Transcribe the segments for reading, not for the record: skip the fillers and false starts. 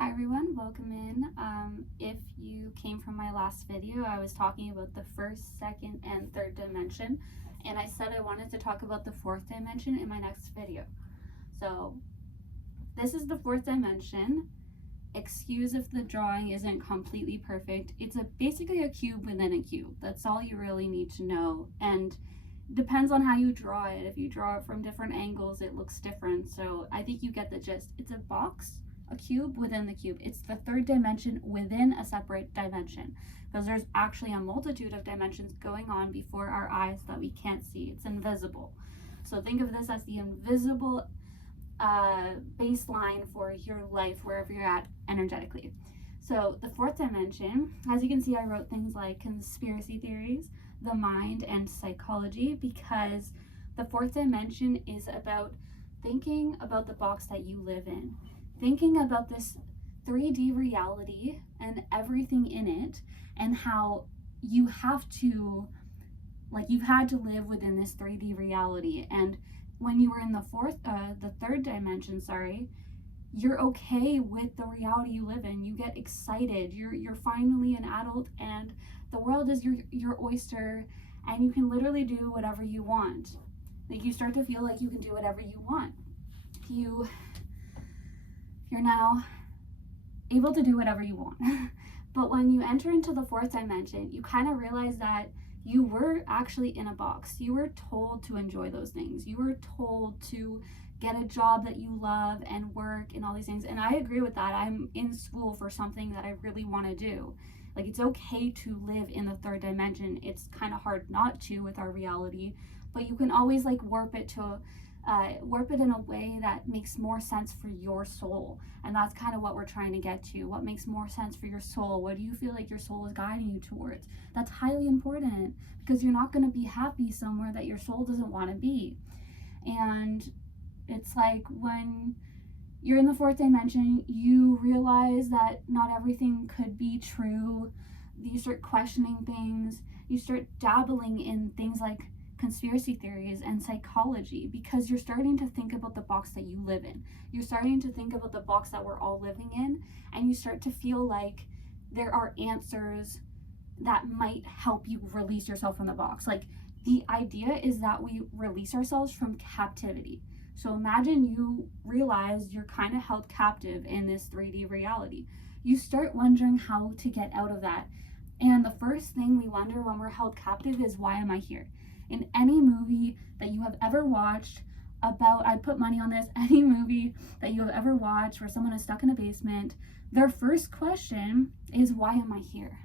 Hi everyone, welcome in. If you came from my last video, I was talking about the first, second, and third dimension, and I said I wanted to talk about the fourth dimension in my next video. So this is the fourth dimension. Excuse if the drawing isn't completely perfect. It's basically a cube within a cube. That's all you really need to know, and depends on how you draw it. If you draw it from different angles, it looks different. So I think you get the gist. It's a box, a cube within the cube. It's the third dimension within a separate dimension, because there's actually a multitude of dimensions going on before our eyes that we can't see. It's invisible. So think of this as the invisible baseline for your life wherever you're at energetically. So the fourth dimension, as you can see, I wrote things like conspiracy theories, the mind, and psychology, because the fourth dimension is about thinking about the box that you live in, thinking about this 3D reality and everything in it, and how you have to, you've had to live within this 3D reality. And when you were in the third dimension, you're okay with the reality you live in. You get excited. You're finally an adult, and the world is your oyster, and you can literally do whatever you want. Like, you start to feel like you can do whatever you want. You're now able to do whatever you want. But when you enter into the fourth dimension, you kind of realize that you were actually in a box. You were told to enjoy those things. You were told to get a job that you love and work and all these things. And I agree with that. I'm in school for something that I really want to do. Like, it's okay to live in the third dimension. It's kind of hard not to with our reality, but you can always warp it in a way that makes more sense for your soul. And that's kind of what we're trying to get to. What makes more sense for your soul? What do you feel like your soul is guiding you towards? That's highly important, because you're not going to be happy somewhere that your soul doesn't want to be. And it's like, when you're in the fourth dimension, you realize that not everything could be true. You start questioning things. You start dabbling in things like conspiracy theories and psychology, because you're starting to think about the box that you live in. You're starting to think about the box that we're all living in, and you start to feel like there are answers that might help you release yourself from the box. Like, the idea is that we release ourselves from captivity. So imagine you realize you're kind of held captive in this 3D reality. You start wondering how to get out of that. And the first thing we wonder when we're held captive is, why am I here? In any movie that you have ever watched about, I'd put money on this, any movie that you have ever watched where someone is stuck in a basement, their first question is, why am I here?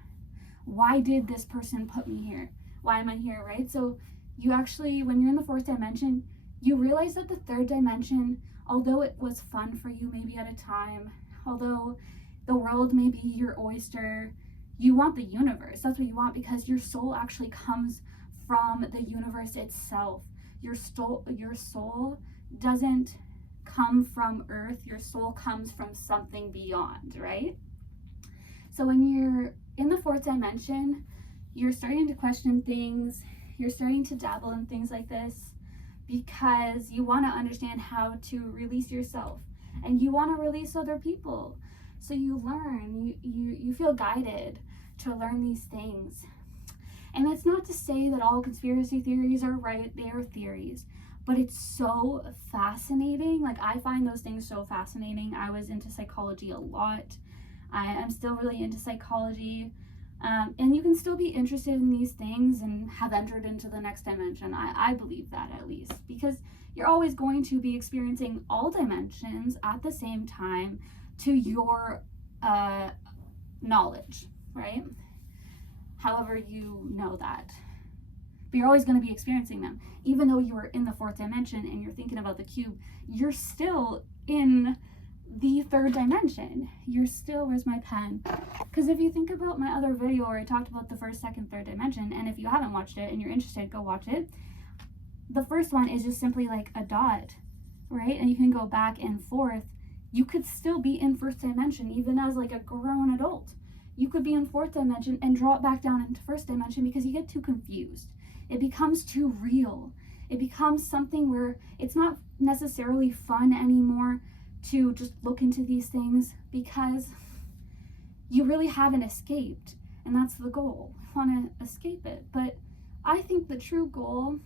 Why did this person put me here? Why am I here, right? So you actually, when you're in the fourth dimension, you realize that the third dimension, although it was fun for you maybe at a time, although the world may be your oyster, you want the universe. That's what you want, because your soul actually comes from the universe itself. Your soul doesn't come from Earth. Your soul comes from something beyond, right? So when you're in the fourth dimension, you're starting to question things. You're starting to dabble in things like this, because you want to understand how to release yourself, and you want to release other people. So you learn, you feel guided to learn these things. And it's not to say that all conspiracy theories are right. They are theories, but it's so fascinating. Like, I find those things so fascinating. I was into psychology a lot. I am still really into psychology. And you can still be interested in these things and have entered into the next dimension. I believe that, at least, because you're always going to be experiencing all dimensions at the same time to your knowledge, right? However you know that. But you're always going to be experiencing them. Even though you are in the fourth dimension and you're thinking about the cube, you're still in the third dimension. You're still, where's my pen? Because if you think about my other video where I talked about the first, second, third dimension, and if you haven't watched it and you're interested, go watch it. The first one is just simply like a dot, right? And you can go back and forth. You could still be in first dimension even as like a grown adult. You could be in fourth dimension and draw it back down into first dimension, because you get too confused. It becomes too real. It becomes something where it's not necessarily fun anymore to just look into these things because you really haven't escaped, and that's the goal. We want to escape it, but I think the true goal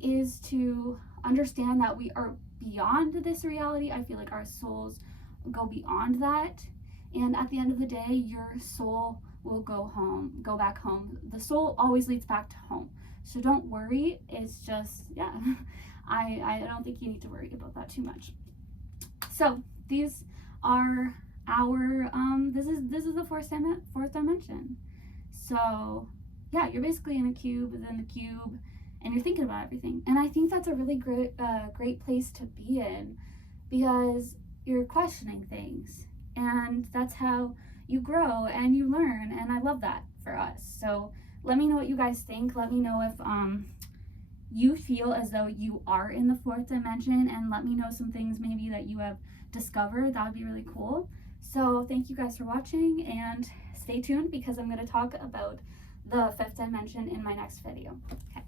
is to understand that we are beyond this reality. I feel like our souls go beyond that, and at the end of the day, your soul will go back home. The soul always leads back to home, so don't worry. It's just, yeah, I don't think you need to worry about that too much. So these are our this is the fourth dimension. So yeah, you're basically in a cube within the cube, and you're thinking about everything. And I think that's a really great place to be in, because you're questioning things, and that's how you grow and you learn. And I love that for us. So let me know what you guys think. Let me know if you feel as though you are in the fourth dimension, and let me know some things maybe that you have discovered. That would be really cool. So thank you guys for watching, and stay tuned because I'm going to talk about the fifth dimension in my next video. Okay.